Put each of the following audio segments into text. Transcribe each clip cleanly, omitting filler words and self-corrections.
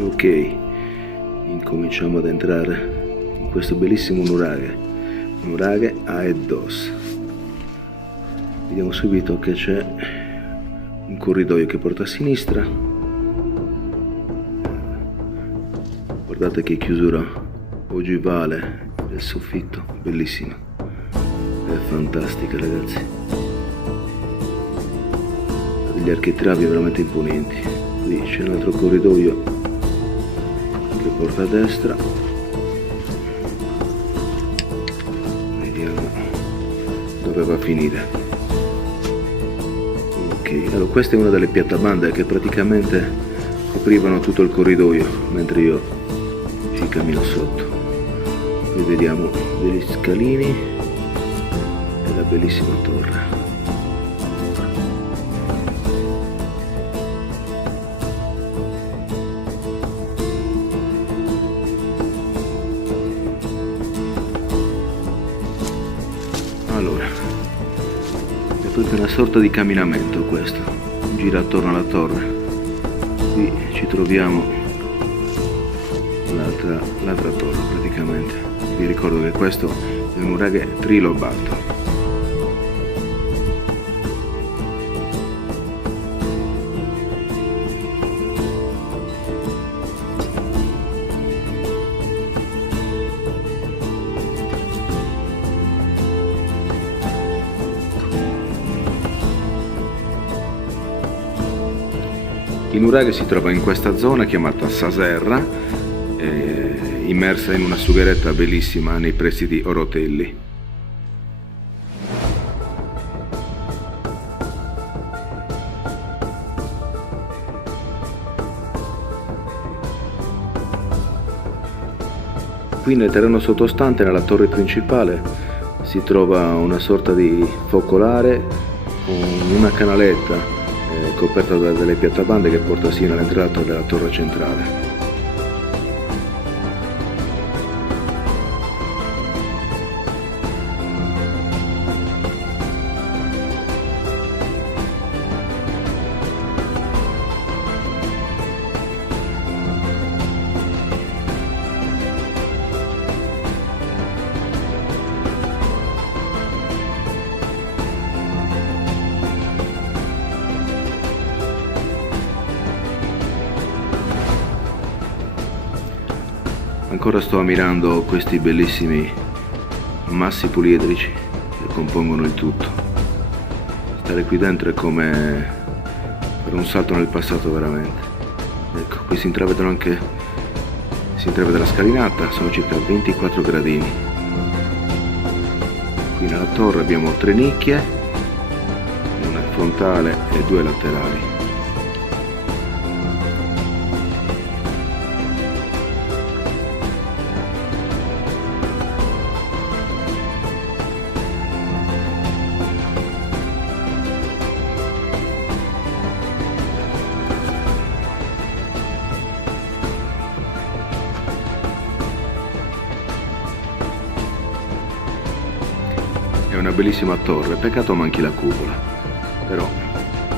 Ok, incominciamo ad entrare in questo bellissimo nuraghe Aedos. Vediamo subito che c'è un corridoio che porta a sinistra. Guardate che chiusura ogivale del soffitto, bellissima, è fantastica ragazzi, ha degli architravi veramente imponenti. Qui c'è un altro corridoio che porta a destra, vediamo dove va a finire. Ok, allora questa è una delle piattabande che praticamente coprivano tutto il corridoio mentre io ci cammino sotto. Qui vediamo degli scalini e la bellissima torre. Allora, è proprio una sorta di camminamento questo, gira attorno alla torre. Qui ci troviamo l'altra torre praticamente. Vi ricordo che questo è un nuraghe trilobato. Il nuraghe si trova in questa zona chiamata Saserra, immersa in una sugheretta bellissima nei pressi di Orotelli. Qui nel terreno sottostante, nella torre principale, si trova una sorta di focolare con una canaletta coperta da delle piattabande che porta sino all'entrata della torre centrale. Ancora sto ammirando questi bellissimi massi poliedrici che compongono il tutto. Stare qui dentro è come fare un salto nel passato veramente. Ecco, qui si intravede la scalinata, sono circa 24 gradini. Qui nella torre abbiamo 3 nicchie, una frontale e 2 laterali. È una bellissima torre, peccato manchi la cupola, però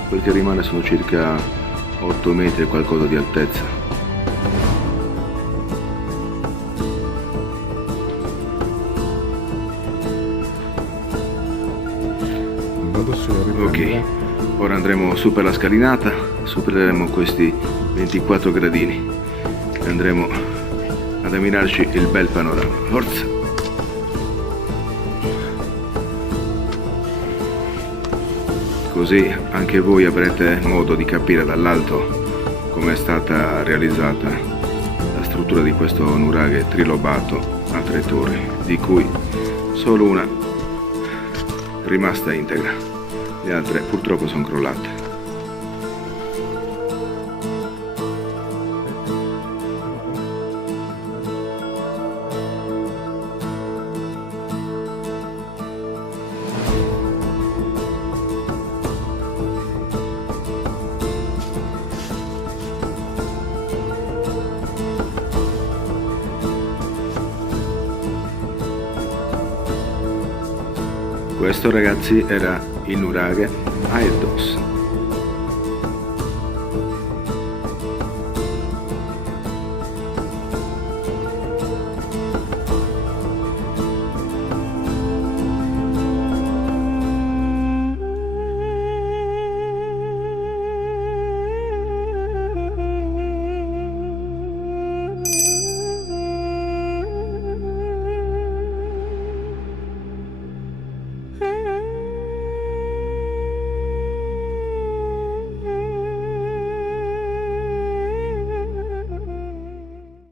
quel che rimane sono circa 8 metri e qualcosa di altezza. Ok, ora andremo su per la scalinata, supereremo questi 24 gradini e andremo ad ammirarci il bel panorama. Forza! Così anche voi avrete modo di capire dall'alto come è stata realizzata la struttura di questo nuraghe trilobato a 3 torri, di cui solo una è rimasta integra, le altre purtroppo sono crollate. Questo ragazzi era il nuraghe Aedos.